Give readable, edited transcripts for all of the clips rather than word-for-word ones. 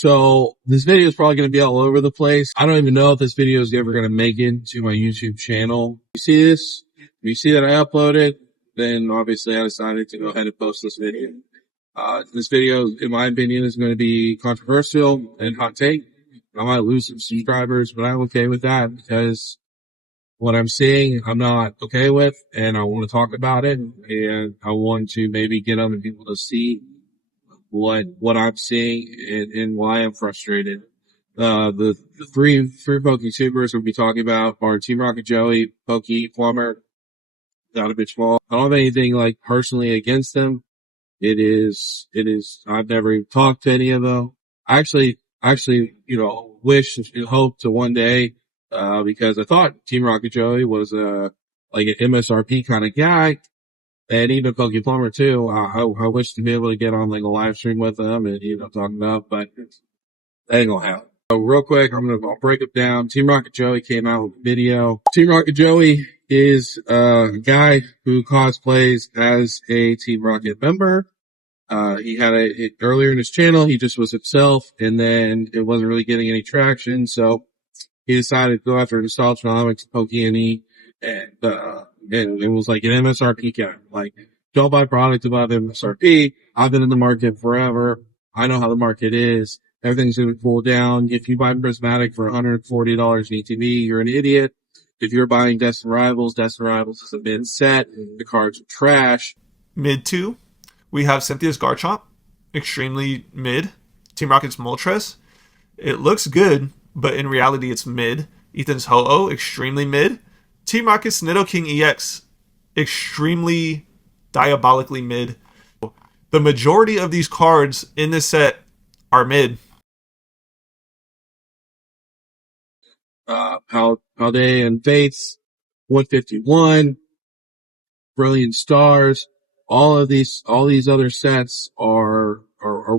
So this video is probably going to be all over the place. I don't even know if this video is ever going to make it to my YouTube channel. You see this? If you see that I uploaded, then obviously I decided to go ahead and post this video. This video, in my opinion, is going to be controversial and hot take. I might lose some subscribers, but I'm okay with that because what I'm seeing, I'm not okay with, and I want to talk about it, and I want to maybe get other people to see what I'm seeing and why I'm frustrated. The three Poke YouTubers we'll be talking about are Team Rocket Joey, Poke Plumber, not a bitch ball. I don't have anything like personally against them. It is, I've never even talked to any of them. I actually, wish and hope to one day, because I thought Team Rocket Joey was, like an MSRP kind of guy. And even Poke Plumber too. I wish to be able to get on like a live stream with them and, talk about, but that ain't gonna happen. So real quick, I'll break it down. Team Rocket Joey came out with a video. Team Rocket Joey is a guy who cosplays as a Team Rocket member. He had earlier in his channel, he just was himself, and then it wasn't really getting any traction, so he decided to go after Nostalgianomics, Poke-E, and it was like an MSRP guy. Like, don't buy product above MSRP. I've been in the market forever. I know how the market is. Everything's going to cool down. If you buy Prismatic for $140 in ETB, you're an idiot. If you're buying Destined Rivals is a mid set. The cards are trash. Mid 2, we have Cynthia's Garchomp, extremely mid. Team Rocket's Moltres, it looks good, but in reality it's mid. Ethan's Ho-Oh, extremely mid. Team Rocket's Nidoking EX, extremely diabolically mid. The majority of these cards in this set are mid. Palday and Fates, 151, Brilliant Stars, all these other sets are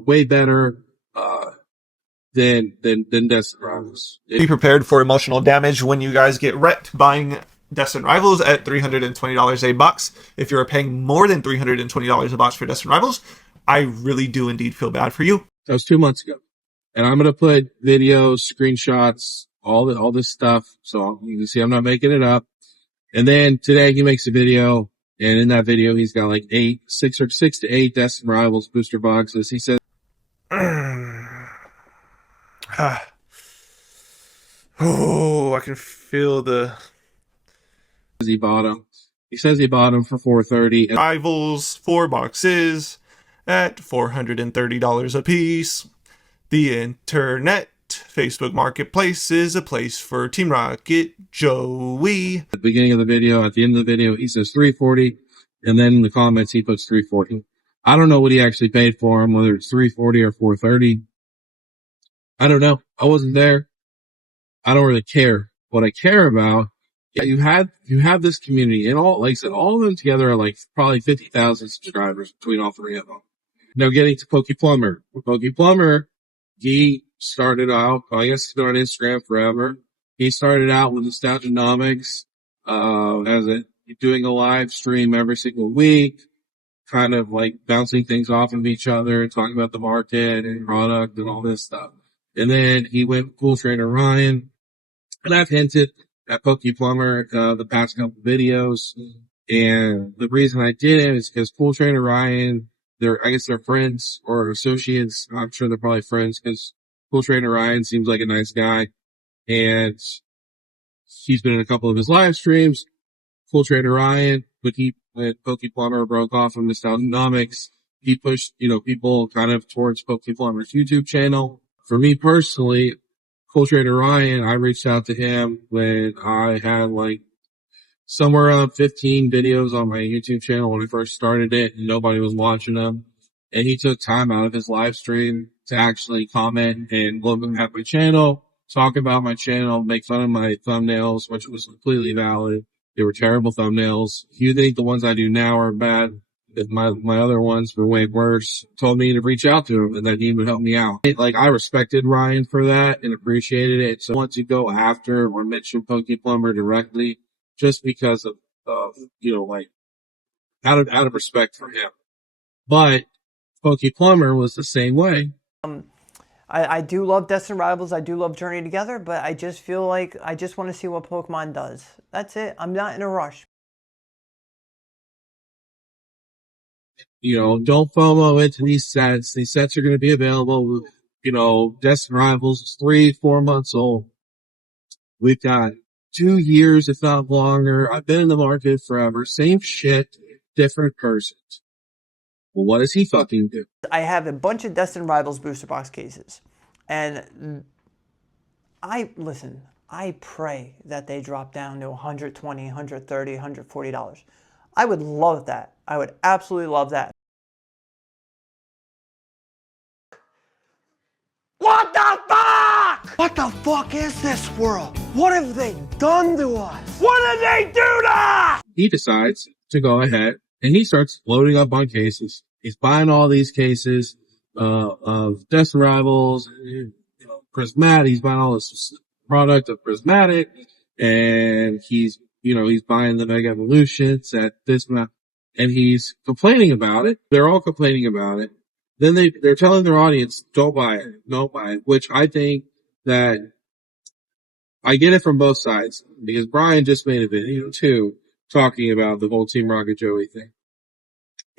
way better, than Destined Rivals. Be prepared for emotional damage when you guys get wrecked buying Destined Rivals at $320 a box. If you're paying more than $320 a box for Destined Rivals, I really do indeed feel bad for you. That was 2 months ago. And I'm going to put videos, screenshots, all this stuff. So you can see I'm not making it up. And then today he makes a video, and in that video he's got like 6 to 8 Destined Rivals booster boxes. He says, oh, I can feel the... He says he bought them for $430. Rivals, 4 boxes at $430 a piece. The internet, Facebook Marketplace, is a place for Team Rocket Joey. At the beginning of the video, at the end of the video, he says $340, and then in the comments he puts $340. I don't know what he actually paid for them, whether it's $340 or $430. I don't know. I wasn't there. I don't really care. What I care about, you have this community, and all, like I said, all of them together are like probably 50,000 subscribers between all three of them. Now getting to Poke Plumber. Poke Plumber, he started out, I guess he's been on Instagram forever. He started out with Nostalgianomics, doing a live stream every single week, kind of like bouncing things off of each other, talking about the market and product and all this stuff. And then he went with Cool Trainer Ryan, and I've hinted at Poke Plumber, the past couple videos. And the reason I did it is because Cool Trainer Ryan, I guess they're friends or associates. I'm sure they're probably friends because Cool Trainer Ryan seems like a nice guy. And he's been in a couple of his live streams. Cool Trainer Ryan, when Poke Plumber broke off from Nostalgianomics, he pushed, people kind of towards Poke Plumber's YouTube channel. For me personally, Cool Trainer Ryan, I reached out to him when I had like somewhere around 15 videos on my YouTube channel when I first started it, and nobody was watching them. And he took time out of his live stream to actually comment and look at my channel, talk about my channel, make fun of my thumbnails, which was completely valid. They were terrible thumbnails. If you think the ones I do now are bad, if my other ones were way worse, told me to reach out to him and that he would help me out. Like, I respected Ryan for that and appreciated it. So I want to go after or mention Poke Plumber directly just because of out of respect for him. But Poke Plumber was the same way. I do love Destined Rivals, I do love Journey Together, but I just feel like I just want to see what Pokemon does. That's it. I'm not in a rush. Don't FOMO into these sets. These sets are going to be available. Destined Rivals is 3-4 months old. We've got 2 years, if not longer. I've been in the market forever. Same shit, different persons. Well, what does he fucking do? I have a bunch of Destined Rivals booster box cases, and I pray that they drop down to $120, $130, $140. I would love that. I would absolutely love that. What the fuck? What the fuck is this world? What have they done to us? What did they do to us? He decides to go ahead and he starts loading up on cases. He's buying all these cases of Destined Rivals, Prismatic. He's buying all this product of Prismatic, and he's buying the Mega Evolutions at this amount, and he's complaining about it. They're all complaining about it. Then they're telling their audience, don't buy it, which I think that I get it from both sides, because Brian just made a video too talking about the whole Team Rocket Joey thing.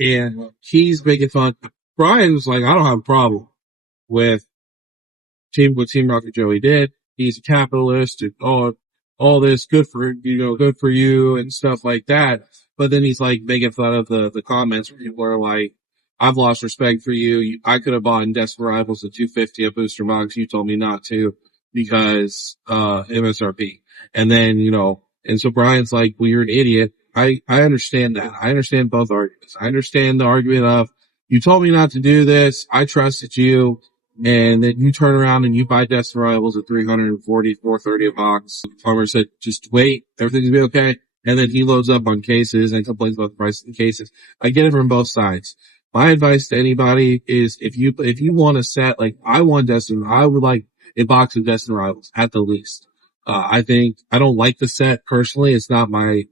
And he's making fun. Brian was like, I don't have a problem with what Team Rocket Joey did. He's a capitalist and all this good for you and stuff like that. But then he's like making fun of the comments where people are like, I've lost respect for you. I could have bought in Destined Rivals at $250 a booster box. You told me not to because MSRP. And then, and so Brian's like, well, you're an idiot. I understand that. I understand both arguments. I understand the argument of, you told me not to do this. I trusted you. And then you turn around and you buy Destined Rivals at $340, $430 a box. Plumber said, just wait. Everything's gonna be okay. And then he loads up on cases and complains about the price of the cases. I get it from both sides. My advice to anybody is if you want a set, like I want Destined, I would like a box of Destined Rivals at the least. I don't like the set personally. It's not my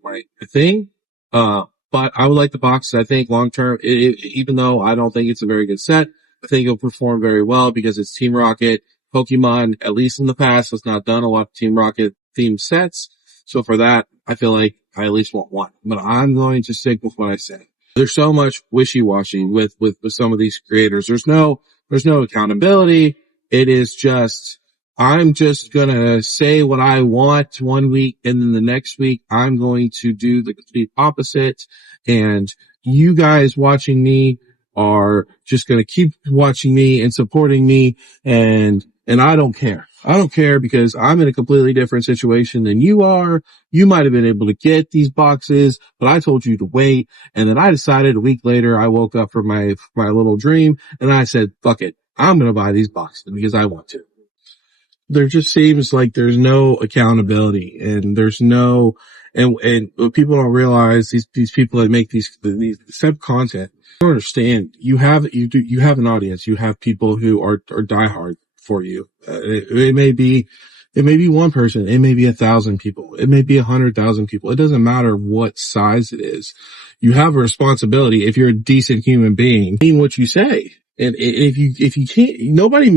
thing. But I would like the box. I think long term, even though I don't think it's a very good set, I think it'll perform very well because it's Team Rocket. Pokemon, at least in the past, has not done a lot of Team Rocket themed sets. So for that, I feel like I at least want one, but I'm going to stick with what I said. There's so much wishy-washy with some of these creators. There's no accountability. It is just, I'm just gonna say what I want one week, and then the next week I'm going to do the complete opposite. And you guys watching me are just gonna keep watching me and supporting me, and I don't care. I don't care because I'm in a completely different situation than you are. You might have been able to get these boxes, but I told you to wait. And then I decided a week later, I woke up from my little dream and I said, fuck it. I'm going to buy these boxes because I want to. There just seems like there's no accountability, and there's no, and what people don't realize, these people that make these type of content, you don't understand. You have an audience. You have people who are diehard for you. It may be one person. It may be 1,000 people. It may be 100,000 people. It doesn't matter what size it is. You have a responsibility if you're a decent human being, mean what you say. And if you can't, nobody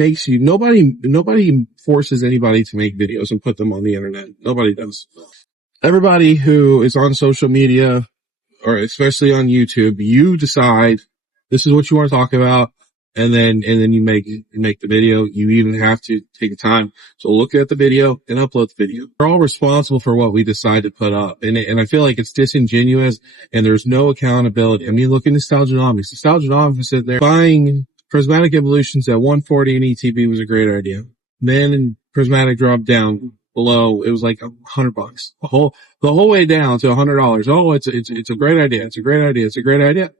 forces anybody to make videos and put them on the internet. Nobody does. Everybody who is on social media, or especially on YouTube, you decide this is what you want to talk about. And then you make the video. You even have to take the time to look at the video and upload the video. We're all responsible for what we decide to put up. And I feel like it's disingenuous and there's no accountability. I mean, look at Nostalgianomics. Nostalgianomics said they're buying Prismatic Evolutions at 140 in ETB was a great idea. Then Prismatic dropped down below. It was like $100. The whole way down to $100. Oh, it's a great idea. It's a great idea. It's a great idea.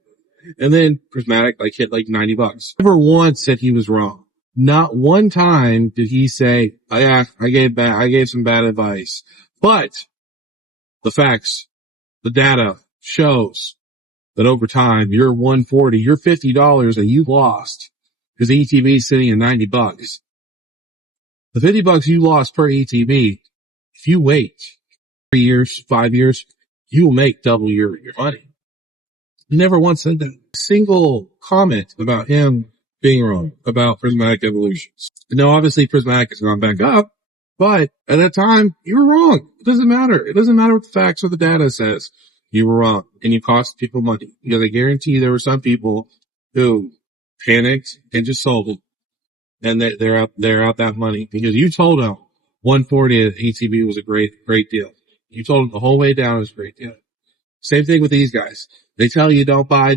And then Prismatic hit $90. Never once said he was wrong. Not one time did he say, oh, yeah, I gave some bad advice. But the facts, the data shows that over time, you're 140, you're $50 that you lost because ETB is sitting at $90. The $50 you lost per ETB, if you wait 3 years, 5 years, you will make double your money. He never once said that. Single comment about him being wrong about prismatic evolutions. Now, obviously, prismatic has gone back up, but at that time, you were wrong. It doesn't matter. It doesn't matter what the facts or the data says. You were wrong, and you cost people money. Because I guarantee there were some people who panicked and just sold it, and they're out that money because you told them 140 at ATB was a great deal. You told them the whole way down it was a great deal. Same thing with these guys. They tell you don't buy.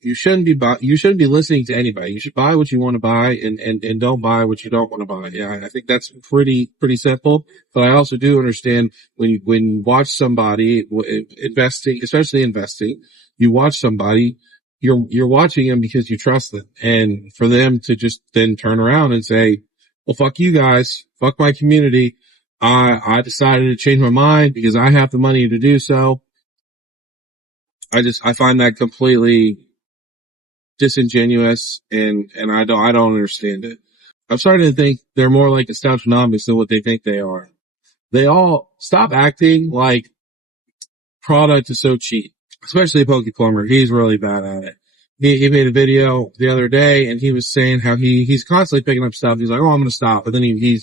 You shouldn't be listening to anybody. You should buy what you want to buy and don't buy what you don't want to buy. Yeah, I think that's pretty simple. But I also do understand when you watch somebody investing, especially investing, you watch somebody, you're watching them because you trust them. And for them to just then turn around and say, well, fuck you guys, fuck my community. I decided to change my mind because I have the money to do so. I find that completely disingenuous and I don't understand it. I'm starting to think they're more like nostalgianomics than what they think they are. They all stop acting like product is so cheap, especially Poke Plumber. He's really bad at it. He made a video the other day and he was saying how he's constantly picking up stuff. He's like, oh, I'm going to stop. But then the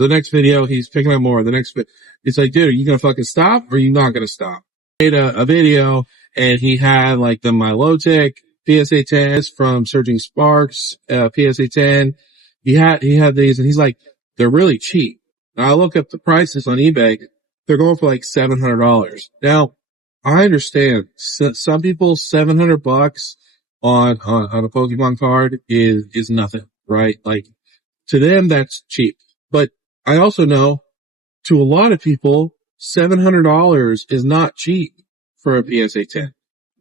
next video, he's picking up more. It's like, dude, are you going to fucking stop or are you not going to stop? He made a video and he had like the Milotic PSA 10s from Surging Sparks, PSA 10. He had these and he's like, they're really cheap. Now I look up the prices on eBay. They're going for like $700. Now I understand some people $700 on a Pokemon card is nothing, right? Like to them, that's cheap. But I also know to a lot of people, $700 is not cheap for a PSA 10.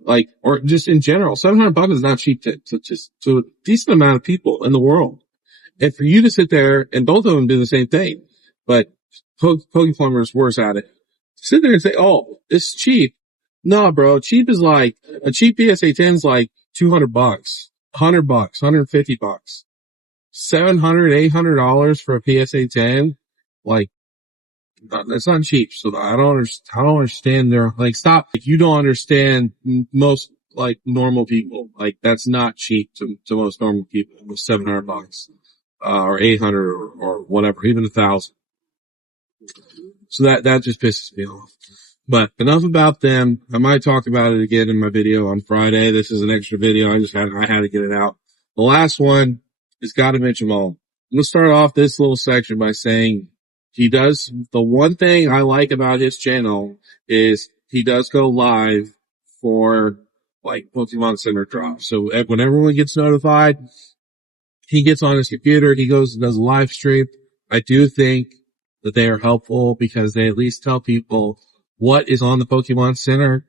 Like, or just in general, $700 is not cheap to a decent amount of people in the world. And for you to sit there and both of them do the same thing, but Poke Plumber is worse at it. Sit there and say, oh, it's cheap. No, bro, cheap is like, a cheap PSA 10 is like $200, $100, $150. $700, $800 for a PSA 10, like, that's not cheap. So I don't understand their, like, stop. Like, you don't understand most, like, normal people. Like, that's not cheap to most normal people with $700, or 800 or whatever, even 1,000. So that just pisses me off. But enough about them. I might talk about it again in my video on Friday. This is an extra video. I had to get it out. The last one is gotta mention them all. I'm gonna start off this little section by saying the one thing I like about his channel is he does go live for like Pokemon Center drops. So when everyone gets notified, he gets on his computer, he goes and does a live stream. I do think that they are helpful because they at least tell people what is on the Pokemon Center.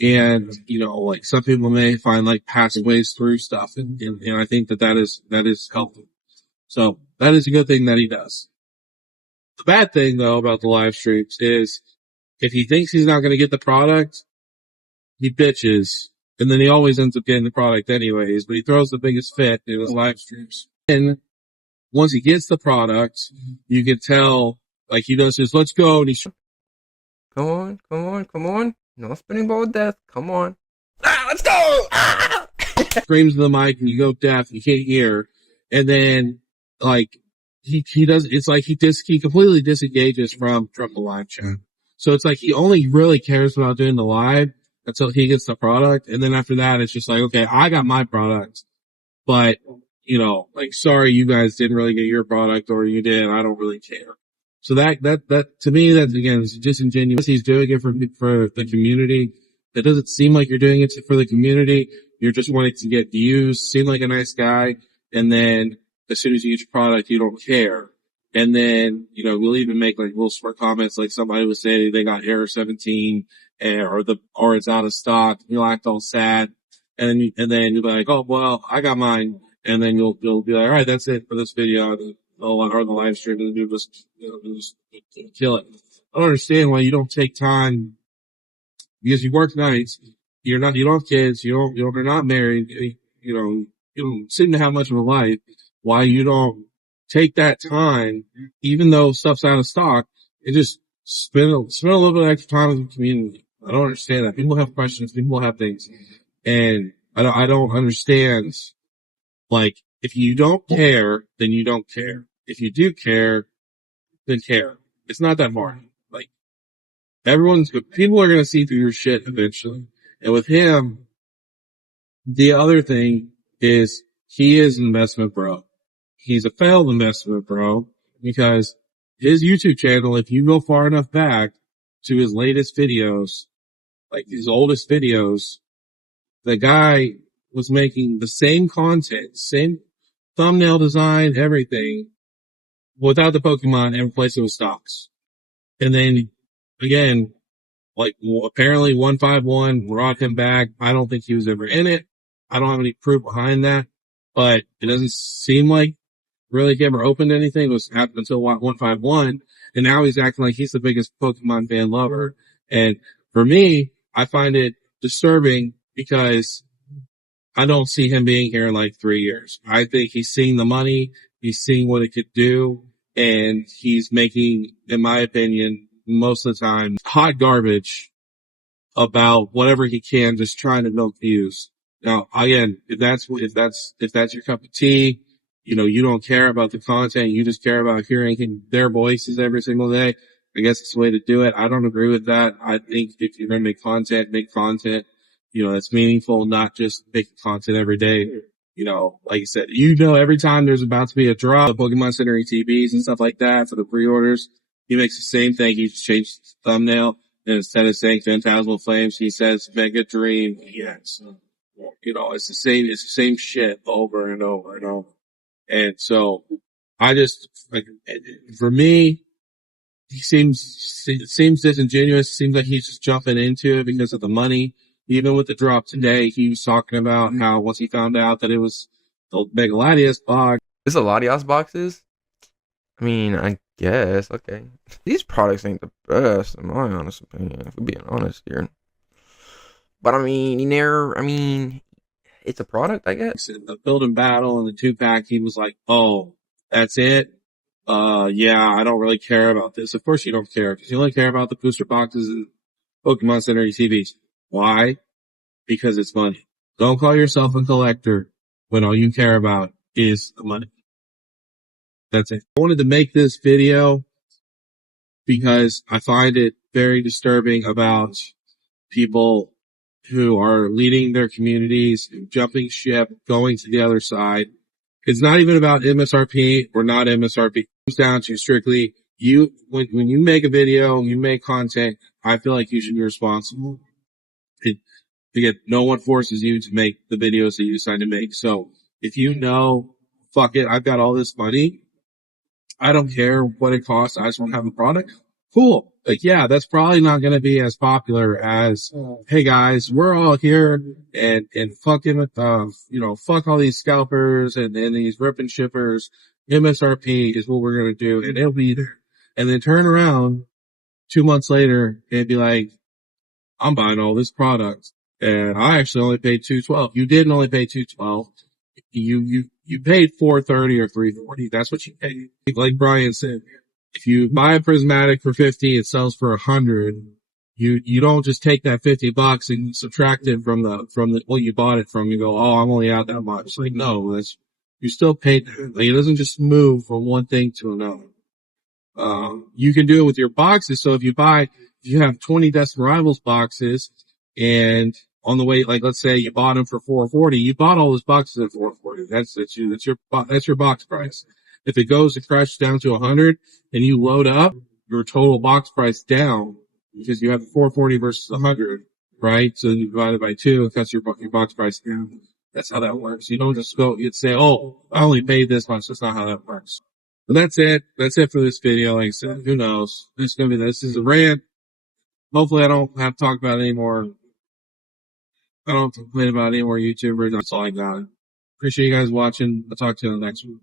And, you know, like some people may find like pathways through stuff. And I think that is helpful. So that is a good thing that he does. The bad thing though about the live streams is if he thinks he's not going to get the product, he bitches. And then he always ends up getting the product anyways, but he throws the biggest fit in his live streams. And once he gets the product, you can tell, like he does his, let's go. And he's, come on. No spinning ball of death. Come on. Let's go! screams to the mic and you go deaf, you can't hear. And then, like, he does, it's like he completely disengages from the live chat. So it's like he only really cares about doing the live until he gets the product. And then after that, it's just like, okay, I got my product, but, you know, like, sorry, you guys didn't really get your product or you did. I don't really care. So that to me, that's again, is disingenuous. He's doing it for the community. It doesn't seem like you're doing it for the community. You're just wanting to get views, seem like a nice guy. And then as soon as you get your product, you don't care. And then, you know, we'll even make like little smart comments, like somebody was saying they got error 17 or it's out of stock. You'll act all sad. And then you'll be like, oh, well, I got mine. And then you'll be like, all right, that's it for this video or the live stream. And you just kill it. I don't understand why you don't take time because you work nights. You don't have kids. You're not married. You don't seem to have much of a life. Why you don't take that time, even though stuff's out of stock, and just spend a little bit of extra time with the community. I don't understand that. People have questions. People have things. And I don't understand Like, if you don't care, then you don't care. If you do care, then care. It's not that hard. Like, people are going to see through your shit eventually. And with him, the other thing is he is an investment bro. He's a failed investment bro because his YouTube channel, if you go far enough back to his latest videos, like his oldest videos, the guy was making the same content, same thumbnail design, everything, without the Pokemon and replaced it with stocks. And then again, like apparently 151 brought him back. I don't think he was ever in it. I don't have any proof behind that, but it doesn't seem like really he ever opened anything. It was happened until 151. And now he's acting like he's the biggest Pokemon fan lover. And for me, I find it disturbing because I don't see him being here in like 3 years. I think he's seeing the money. He's seeing what it could do. And he's making, in my opinion, most of the time, hot garbage about whatever he can, just trying to milk views. Now, again, if that's your cup of tea, you know, you don't care about the content, you just care about hearing their voices every single day, I guess it's the way to do it. I don't agree with that. I think if you're going to make content, you know, that's meaningful, not just making content every day. You know, like you said, you know, every time there's about to be a drop of Pokemon Center ETBs and stuff like that for the pre-orders, he makes the same thing. He just changed the thumbnail, and instead of saying Phantasmal Flames, he says Mega Dream. Yes. You know, it's the same shit over and over and over. And so I just, like, for me, he seems disingenuous. Seems like he's just jumping into it because of the money. Even with the drop today, he was talking about how once he found out that it was the Mega Latias box. Is a Latias boxes? I mean, I guess. Okay. These products ain't the best, in my honest opinion, if we're being honest here. But I mean, it's a product, I guess. The Build and Battle and the 2-pack, he was like, oh, that's it? Yeah, I don't really care about this. Of course you don't care, because you only care about the booster boxes and Pokemon Center ETVs. Why? Because it's money. Don't call yourself a collector when all you care about is the money. That's it. I wanted to make this video because I find it very disturbing about people who are leading their communities, jumping ship, going to the other side. It's not even about MSRP or not MSRP. It comes down to strictly when you make a video, you make content, I feel like you should be responsible. Again, no one forces you to make the videos that you decide to make. So if you know, fuck it, I've got all this money, I don't care what it costs, I just want to have a product. Cool. Like, yeah, that's probably not going to be as popular as, hey guys, we're all here and fucking, fuck all these scalpers and these rip and shippers. MSRP is what we're going to do, and it'll be there. And then turn around 2 months later and be like, I'm buying all this product, and I actually only paid $212. You didn't only pay $212. You paid $430 or $340. That's what you paid. Like Brian said, if you buy a prismatic for $50, it sells for $100. You don't just take that $50 and subtract it from the what you bought it from. You go, oh, I'm only out that much. Like, no, you still paid that. Like, it doesn't just move from one thing to another. You can do it with your boxes. So if you have 20 Destined Rivals boxes, and on the way, like, let's say you bought them for $440, you bought all those boxes at $440. That's your box price. If it goes to crash down to 100 and you load up, your total box price down because you have the 440 versus 100, right? So you divide it by 2 and cuts your box price down. That's how that works. You don't just you'd say, oh, I only paid this much. That's not how that works. But that's it. That's it for this video. Like I said, who knows? This is a rant. Hopefully I don't have to talk about it anymore. I don't have to complain about any more YouTubers. That's all I got. Appreciate you guys watching. I'll talk to you in the next one.